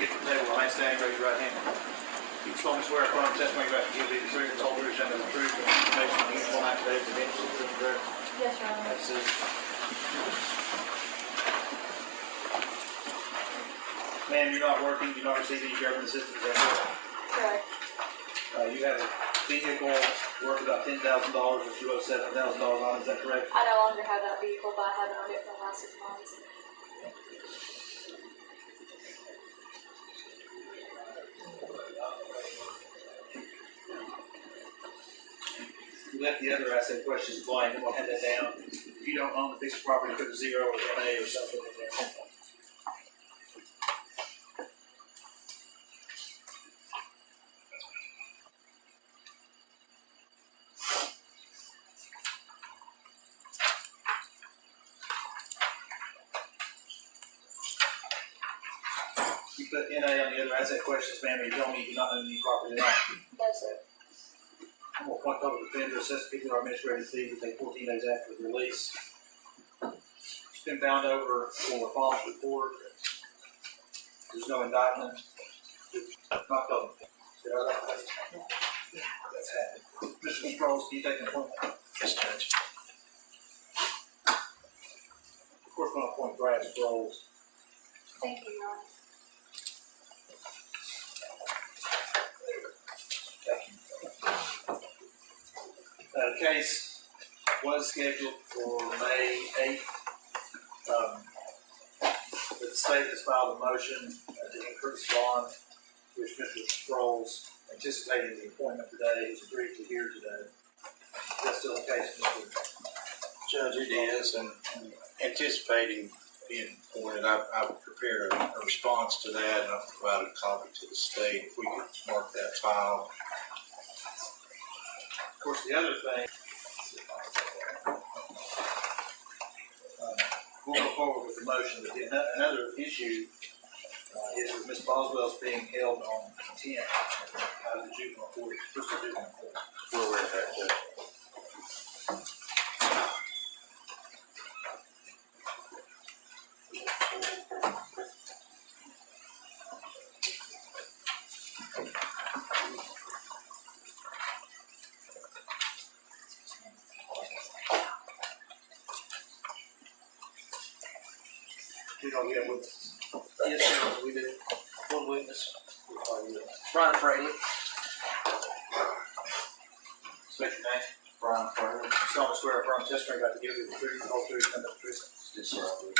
get to the table, remain standing, raise your right hand. You solemnly swear affirm testimony you're about to give these the truth, the whole truth, and the truth, and the information you give on affidavit of innocence and correct. Yes, Your Honor. That's it. Ma'am, you're not working, you do not receive any government assistance, is that correct? Correct. You have a vehicle worth about $10,000 or you owe $7,000 on, is that correct? I no longer have that vehicle, but I haven't owned it for the last 6 months. You left the other asset questions blank, and we'll have that down. If you don't own the piece of property, put a 0 or MA or something in there. You put NA on the other asset questions, ma'am, you told me you do not own any property at all. No, sir. I'm going to appoint public defender, assess the people our administrative fee, will take 14 days after the release. It's been bound over for a false report. There's no indictment. Not public. That's happened. Mr. Sproles, can you take an appointment? Yes, Judge. Of course, I'm going to appoint Brad Sproles. Thank you, Your Honor. The case was scheduled for May 8th. The state has filed a motion to increase bond, which Mr. Sproles, anticipating the appointment today, has agreed to hear today. Is that still the case, Mr. Judge, it is, and anticipating being appointed, I've prepared a response to that, and I've provided a copy to the state. If we could mark that file. Of course, the other thing, we'll go forward with the motion, but another issue is with Ms. Boswell's being held on contempt out of the juvenile court, Bristol Juvenile Court. We're aware of that, Judge. You know, we have witnesses. Yes, sir, we do. One witness. Brian Fraley. State your name. Brian Fraley. Solemnly swear affirm testimony about to give you the truth, the whole truth, and the truth. Yes, sir, I do.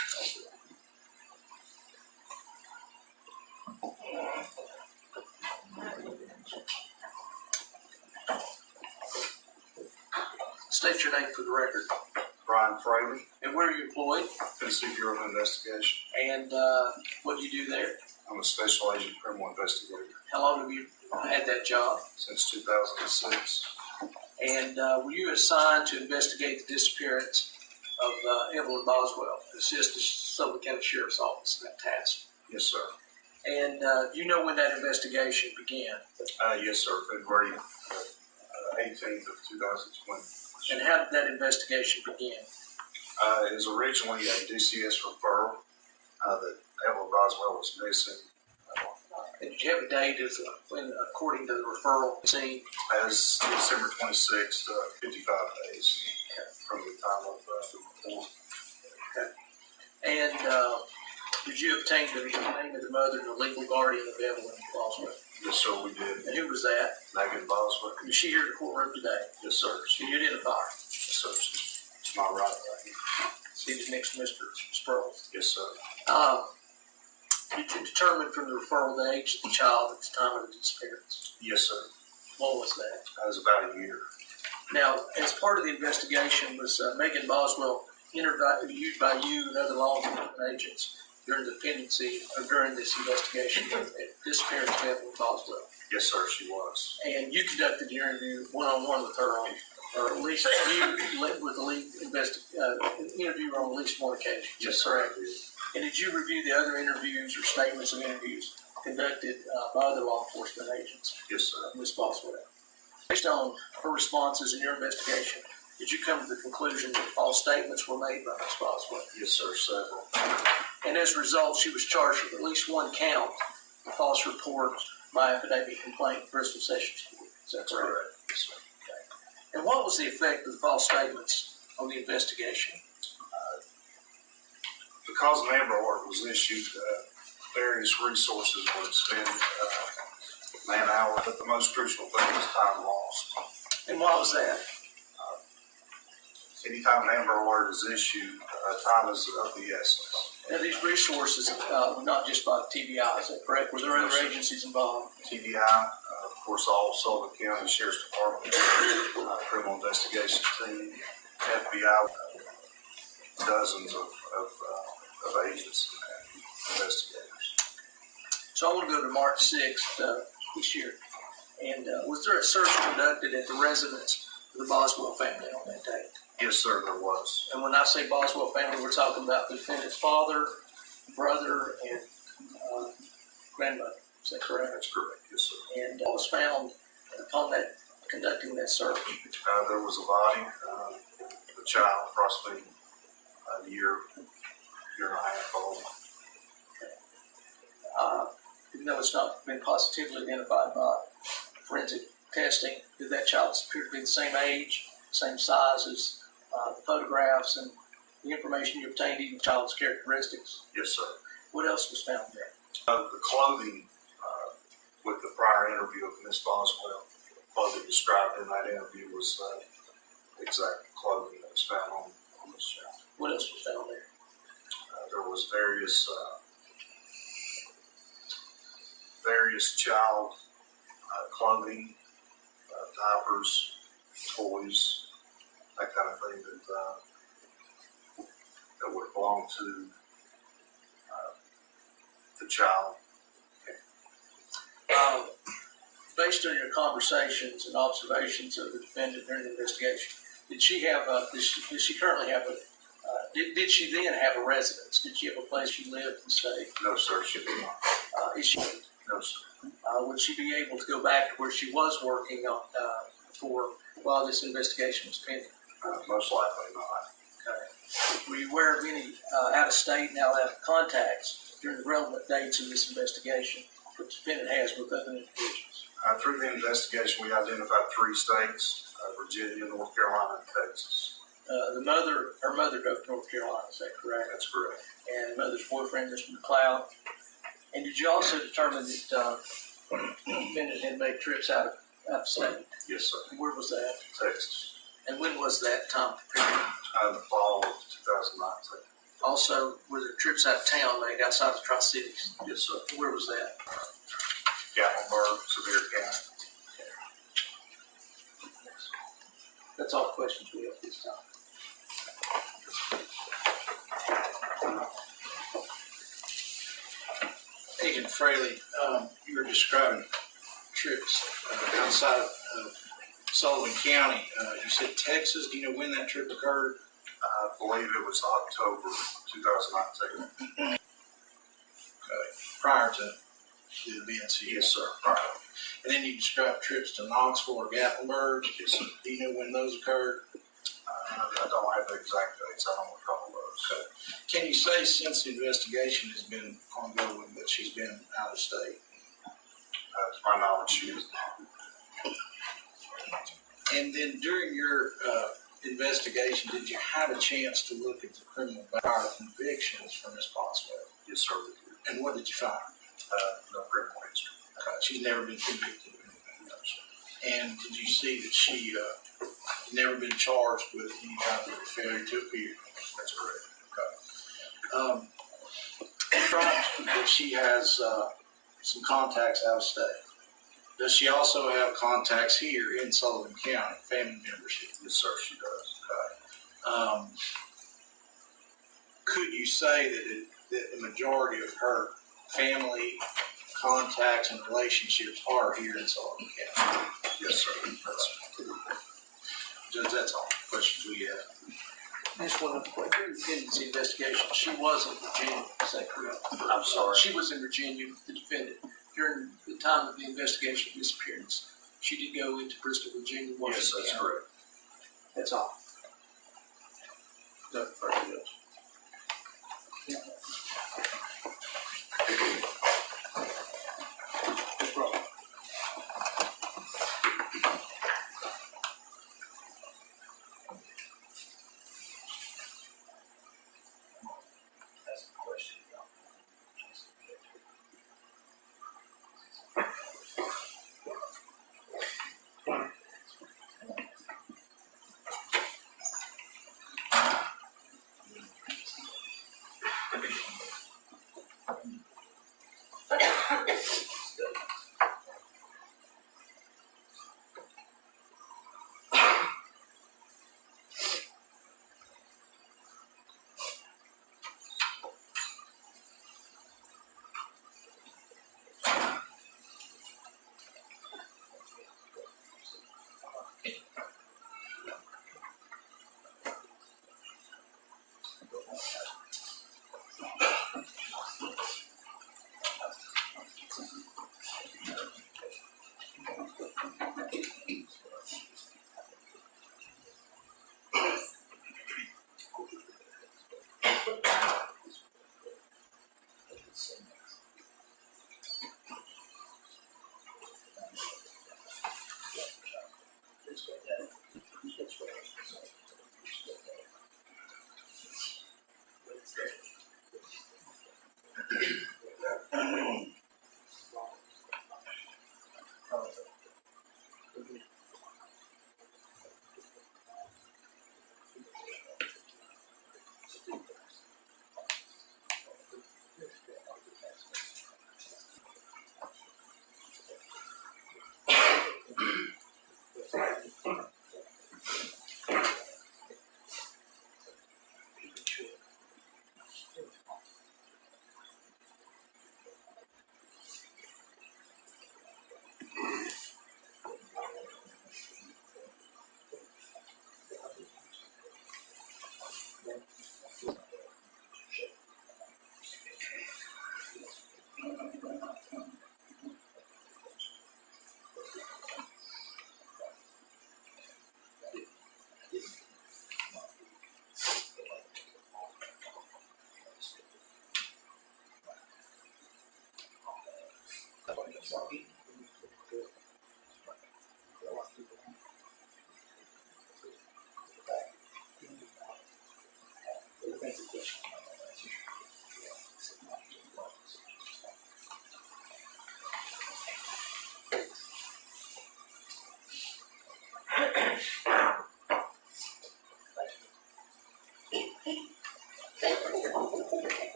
State your name for the record. Brian Fraley, And where are you employed? Tennessee Bureau of Investigation. And what do you do there? I'm a special agent criminal investigator How long have you had that job? since 2006. And were you assigned to investigate the disappearance of Evelyn Boswell, assist the Sullivan County Sheriff's Office in that task? Yes, sir. And you know when that investigation began? Yes, sir. February 18th of 2020. And how did that investigation begin? It was originally a DCS referral that Evelyn Boswell was missing. And did you have a date of when, according to the referral scene? As December 26th, 55 days from the time of the report. And did you obtain the name of the mother and the legal guardian of Evelyn Boswell? Yes, sir, we did. And who was that? Megan Boswell. Is she here in the courtroom today? Yes, sir. Can you identify her? Yes, sir. It's my right here. She's next to Mr. Sproles. Yes, sir. Did you determine from the referral the age of the child at the time of the disappearance? Yes, sir. What was that? That was about a year. Now, as part of the investigation, was Megan Boswell interviewed by you and other law enforcement agents during the pendency or during this investigation of the disappearance of Evelyn Boswell? Yes, sir, she was. And you conducted the interview one-on-one with her on, or at least you with the lead interviewer on at least one occasion. Yes, sir, I did. And did you review the other interviews or statements of interviews conducted by other law enforcement agents? Yes, sir. Ms. Boswell. Based on her responses in your investigation, did you come to the conclusion that false statements were made by Ms. Boswell? Yes, sir, several. And as a result, she was charged with at least one count a false report by affidavit complaint to Bristol Sessions Court. Is that correct? Yes, sir. And what was the effect of the false statements on the investigation? Because an Amber Alert was issued, various resources were expended, man-hour, but the most crucial thing was time lost. And why was that? Anytime an Amber Alert is issued, time is of the essence. Now, these resources were not just by the TBI, is that correct? Were there other agencies involved? TBI, of course, all Sullivan County Sheriff's Department, criminal investigation team, FBI, dozens of agents and investigators. So I want to go to March 6th this year. And was there a search conducted at the residence of the Boswell family on that day? Yes, sir, there was. And when I say Boswell family, we're talking about the defendant's father, brother, and grandmother. Is that correct? That's correct, yes, sir. And what was found upon that, conducting that search? There was a body, a child, approximately a year and a half old. Even though it's not been positively identified by forensic testing, did that child appear to be the same age, same size as the photographs and the information you obtained, even the child's characteristics? Yes, sir. What else was found there? The clothing, with the prior interview of Ms. Boswell, clothing described in that interview was exact clothing that was found on this child. What else was found there? There was various child clothing, diapers, toys, that kind of thing that would belong to the child. Based on your conversations and observations of the defendant during the investigation, did she have does she currently have did she then have a residence? Did she have a place she lived and stayed? No, sir, she did not. Is she? No, sir. Would she be able to go back to where she was working while this investigation was pending? Most likely not. Okay. Were you aware of any out-of-state and out-of contacts during the relevant dates of this investigation that the defendant has with other individuals? Through the investigation, we identified 3 states, Virginia, North Carolina, and Texas. Her mother drove to North Carolina, is that correct? That's correct. And mother's boyfriend, Mr. McLeod. And did you also determine that the defendant had made trips out of state? Yes, sir. Where was that? Texas. And when was that time period? The fall of 2019. Also, were there trips out of town made outside the Tri-Cities? Yes, sir. Where was that? Gatlinburg, Sevier County. That's all the questions we have this time. Agent Fraley, you were describing trips outside of Sullivan County. You said Texas. Do you know when that trip occurred? I believe it was October 2019. Prior to the events here. Yes, sir. Right. And then you described trips to Knoxville or Gatlinburg. Yes, sir. Do you know when those occurred? I don't have the exact dates. I don't recall those. Okay. Can you say since the investigation has been ongoing that she's been out of state? To my knowledge, she is not. And then during your investigation, did you have a chance to look at the criminal power convictions for Ms. Boswell? Yes, sir. And what did you find? No criminal history. She's never been convicted of anything. No, sir. And did you see that she never been charged with any kind of failure to appear? That's correct. That she has some contacts out of state. Does she also have contacts here in Sullivan County, family membership? Yes, sir, she does. Could you say that the majority of her family contacts and relationships are here in Sullivan County? Yes, sir. Judge, that's all the questions we have. Just one other question. During the pendency investigation, she was in Virginia, is that correct? I'm sorry. She was in Virginia with the defendant. During the time of the investigation of disappearance, she did go into Bristol, Virginia, Yes, Washington that's County. correct. That's all. No further questions.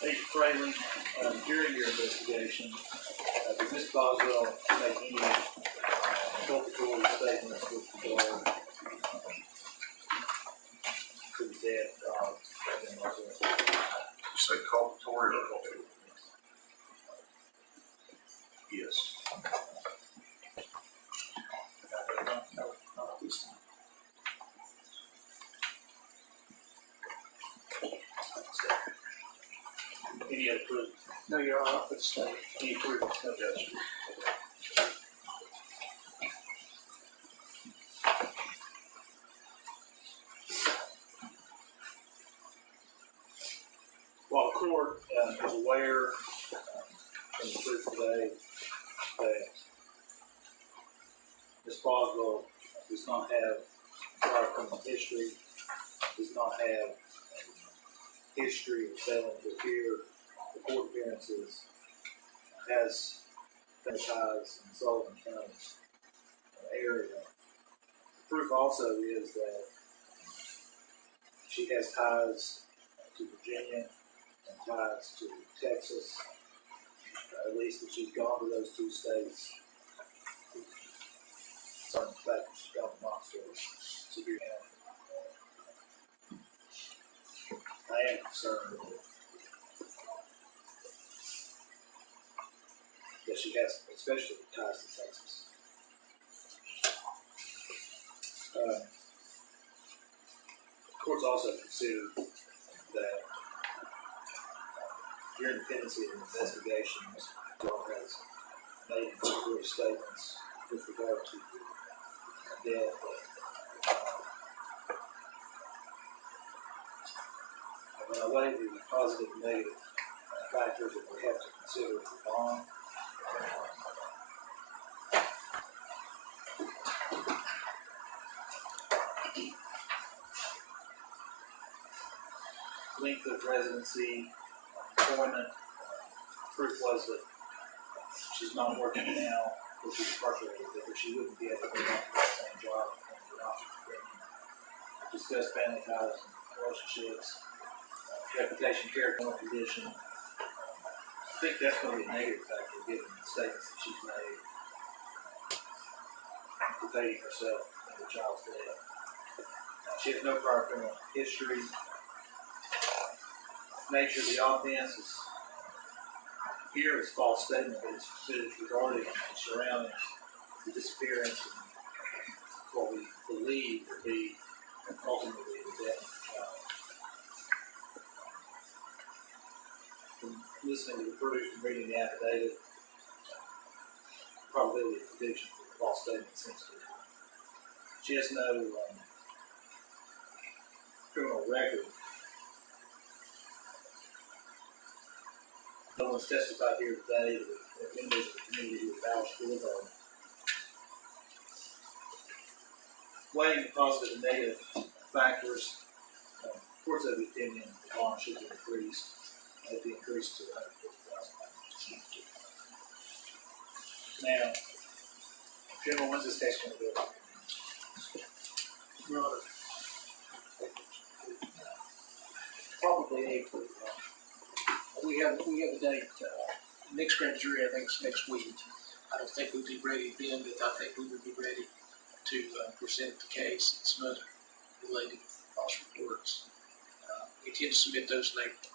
Thank you, Frayley. During your investigation, did Ms. Boswell make any inculpatory statements with regard to the death of Evelyn Boswell? You say culpatory or culpatory? Yes. Not this time. Any other proof? No, Your Honor, for the state. Any proof? No, Judge. While the court is aware from the proof today that Ms. Boswell does not have prior criminal history, does not have a history of failing to appear for court appearances, has family ties in the Sullivan County area. The proof also is that she has ties to Virginia and ties to Texas, at least that she's gone to those two states. Some fact that she's gone to Knoxville, Superior County. I am concerned that she has, especially ties to Texas. The court's also considered that during the pendency of an investigation, Ms. Boswell has made inculpatory statements with regard to the death of when I weigh the positive and negative factors that we have to consider for bond, length of residency, employment, proof was that she's not working now, which is incarcerated, that she wouldn't be able to go back to the same job and the option for discuss family ties and relationships, reputation, character, and condition. I think that's gonna be a negative factor, given the statements that she's made, implicating herself and her child's death. She has no prior criminal history. Nature of the offense is, here is false statement, but it's regarding and surrounding the disappearance and what we believe would be ultimately the death of the child. From listening to the proof and reading the affidavit, probability of conviction for the false statement seems to be high. She has no criminal record. No one's testified here today that members of the community who vouch for her. Weighing positive and negative factors, courts of the opinion, the bond should be increased, to $150,000. Now, General, when's this case going to go? Your Honor, probably April. We have a date, next grand jury, I think it's next week. I don't think we'd be ready then, but I think we would be ready to present the case and some other related false reports. We intend to submit those in April.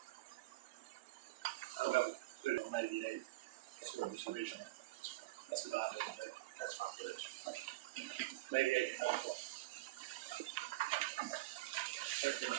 I don't know, put it on maybe a sort of distribution. That's about it. That's my pledge. Maybe 8 o'clock. Thank you.